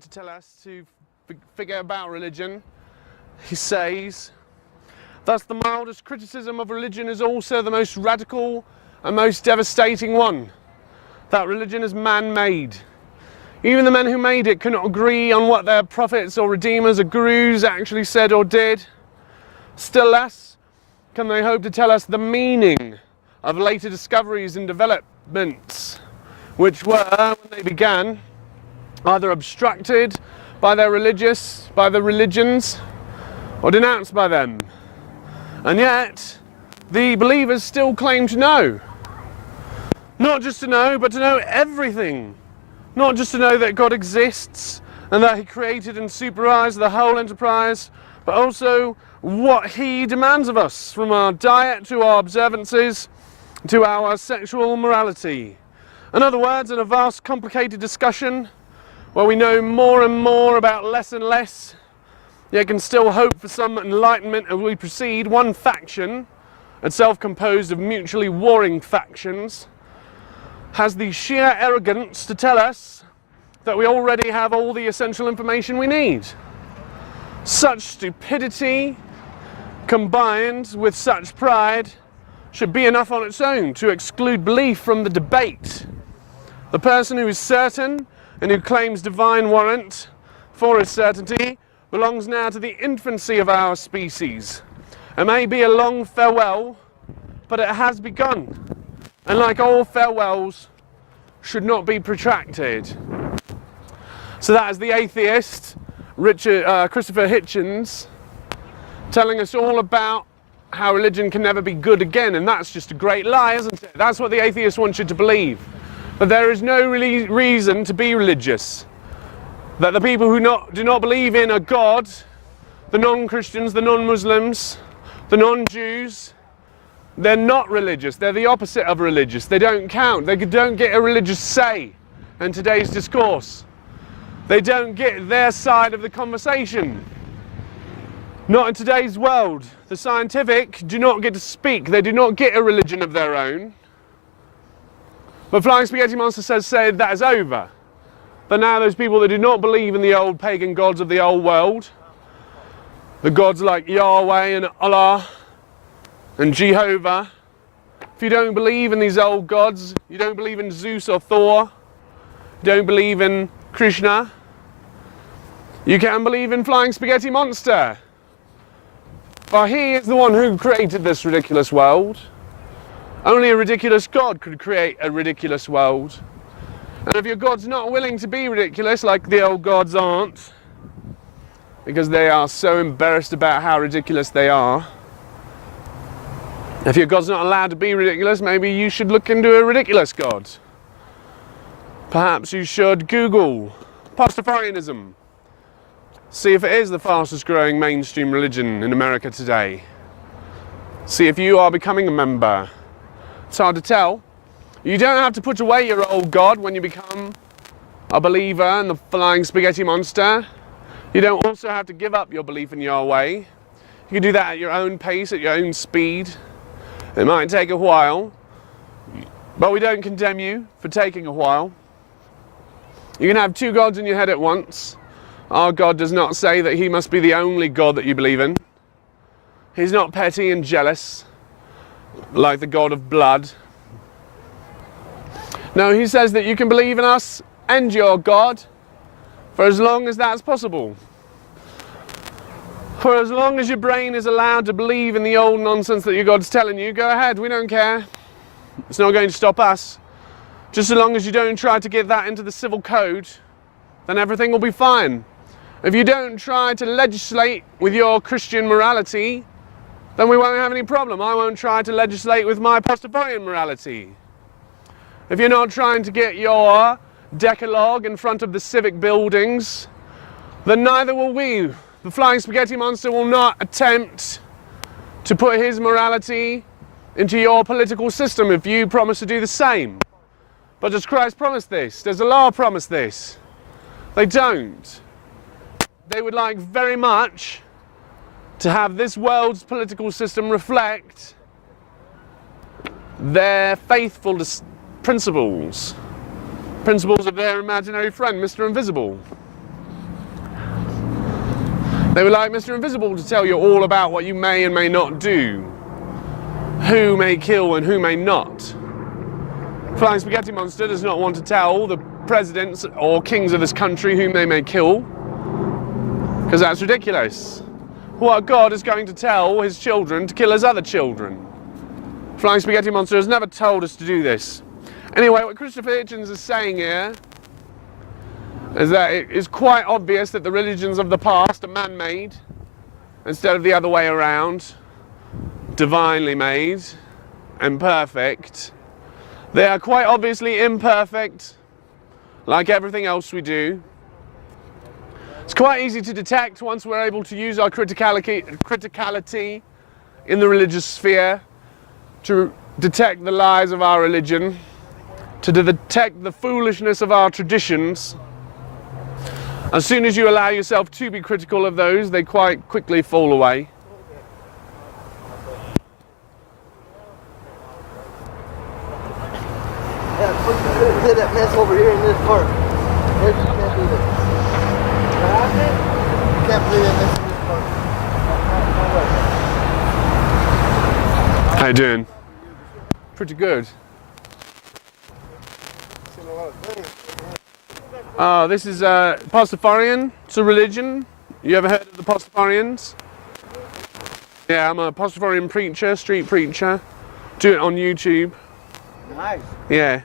to tell us to figure about religion. He says, thus the mildest criticism of religion is also the most radical and most devastating one, that religion is man-made. Even the men who made it cannot agree on what their prophets or redeemers or gurus actually said or did. Still less can they hope to tell us the meaning of later discoveries and developments, which were, when they began, either obstructed by the religions, or denounced by them. And yet, the believers still claim to know. Not just to know, but to know everything. Not just to know that God exists, and that He created and supervised the whole enterprise, but also what He demands of us, from our diet to our observances, to our sexual morality. In other words, in a vast, complicated discussion, where we know more and more about less and less, yet can still hope for some enlightenment as we proceed, one faction, itself composed of mutually warring factions, has the sheer arrogance to tell us that we already have all the essential information we need. Such stupidity, combined with such pride, should be enough on its own to exclude belief from the debate. The person who is certain and who claims divine warrant for his certainty belongs now to the infancy of our species. It may be a long farewell, but it has begun, and like all farewells, should not be protracted. So that is the atheist, Christopher Hitchens, telling us all about how religion can never be good again, and that's just a great lie, isn't it? That's what the atheist wants you to believe. But there is no really reason to be religious. That the people who do not believe in a God, the non-Christians, the non-Muslims, the non-Jews, they're not religious. They're the opposite of religious. They don't count. They don't get a religious say in today's discourse. They don't get their side of the conversation. Not in today's world. The scientific do not get to speak. They do not get a religion of their own. But Flying Spaghetti Monster says that is over. But now those people that do not believe in the old pagan gods of the old world, the gods like Yahweh and Allah and Jehovah, if you don't believe in these old gods, you don't believe in Zeus or Thor, you don't believe in Krishna, you can believe in Flying Spaghetti Monster. For he is the one who created this ridiculous world. Only a ridiculous God could create a ridiculous world. And if your God's not willing to be ridiculous, like the old gods aren't, because they are so embarrassed about how ridiculous they are, if your God's not allowed to be ridiculous, maybe you should look into a ridiculous God. Perhaps you should Google Pastafarianism. See if it is the fastest growing mainstream religion in America today. See if you are becoming a member. It's hard to tell. You don't have to put away your old God when you become a believer in the Flying Spaghetti Monster. You don't also have to give up your belief in Yahweh. You can do that at your own pace, at your own speed. It might take a while, but we don't condemn you for taking a while. You can have two gods in your head at once. Our God does not say that He must be the only God that you believe in. He's not petty and jealous, like the God of blood. No, He says that you can believe in us and your God for as long as that's possible. For as long as your brain is allowed to believe in the old nonsense that your God's telling you, go ahead, we don't care. It's not going to stop us. Just as long as you don't try to get that into the civil code, then everything will be fine. If you don't try to legislate with your Christian morality, then we won't have any problem. I won't try to legislate with my Pastafarian morality. If you're not trying to get your Decalogue in front of the civic buildings, then neither will we. The Flying Spaghetti Monster will not attempt to put his morality into your political system if you promise to do the same. But does Christ promise this? Does the law promise this? They don't. They would like very much to have this world's political system reflect their faithful principles of their imaginary friend, Mr. Invisible. They were like Mr. Invisible to tell you all about what you may and may not do, who may kill and who may not. Flying Spaghetti Monster does not want to tell the presidents or kings of this country whom they may kill, because that's ridiculous. What God is going to tell his children to kill his other children. Flying Spaghetti Monster has never told us to do this. Anyway, what Christopher Hitchens is saying here is that it is quite obvious that the religions of the past are man-made instead of the other way around, divinely made and perfect. They are quite obviously imperfect, like everything else we do. It's quite easy to detect once we're able to use our criticality in the religious sphere to detect the lies of our religion, to detect the foolishness of our traditions. As soon as you allow yourself to be critical of those, they quite quickly fall away. Yeah, put that mess over here in this park. You can't do that. You can't put that mess in this park. How you doing? Pretty good. This is Pastafarian. It's a religion. You ever heard of the Pastafarians? Yeah, I'm a Pastafarian preacher, street preacher. Do it on YouTube. Nice. Yeah.